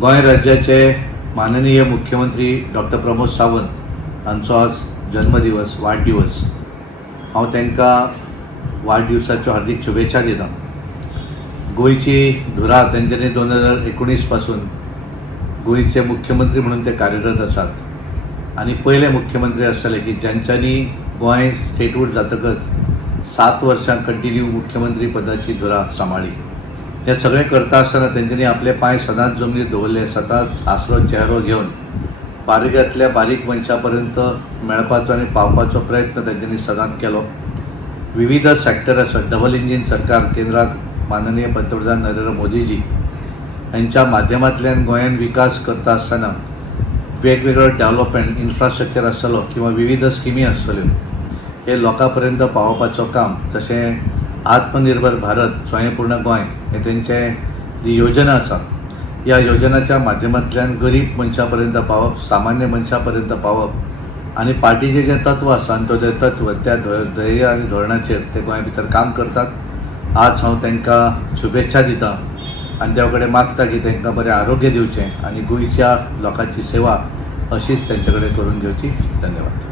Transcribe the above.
गोंय राज्याचे माननीय मुख्यमंत्री डॉक्टर प्रमोद सावंत हांचो आज जन्मदिवस वाडदिवस। हांव तांकां वाडदिवसाच्यो हार्दिक शुभेच्छा दितां। गोंयची धुरा तेंच्यांनी 2019 पासून गोंयचे मुख्यमंत्री म्हणून ते कार्यरत आसात आनी पयले मुख्यमंत्री आसतले की ज्यांच्यांनी गोंय स्टेटहूड जातकच 7 वर्सां कंटिन्यू मुख्यमंत्री पदाची धुरा सांबाळ्ळी। हे सगळें करता आसतना तेंच्यांनी आपले पांय सदांच जमनीर दवरले, सदांच हांसरो चेहरो घेवन बारीकांतल्या बारीक मनशां पर्यंत मेळपाचो आनी पावपाचो प्रयत्न तेंच्यांनी सदांच केलो। विविध सॅक्टर आसात, डबल इंजीन सरकार केंद्रांत माननीय पंतप्रधान नरेंद्र मोदीजी यांच्या माध्यमांतल्यान गोंयान विकास करता आसतना वेगवेगळो डेव्हलपमेंट इन्फ्रास्ट्रक्चर आसतलो किंवा विविध स्किमी आसतल्यो हे लोकां पर्यंत पावोवपाचो काम, जशें आत्मनिर्भर भारत स्वयंपूर्ण गोंय हे तेंचे जी योजना आसा, ह्या योजनाच्या माध्यमांतल्यान गरीब मनशां पर्यंत पावप, सामान्य मनशां पर्यंत पावप आनी पार्टीचें जें तत्व आसा आनी तो जें तत्व त्या ध्येय आनी धोरणाचेर ते गोंया भितर काम करतात। आज हांव तांकां शुभेच्छा दितां आनी देवा कडेन मागता की तांकां बरें आरोग्य दिवचें आनी गोंयच्या लोकांची सेवा अशीच तेंचे कडेन करून घेवची। धन्यवाद।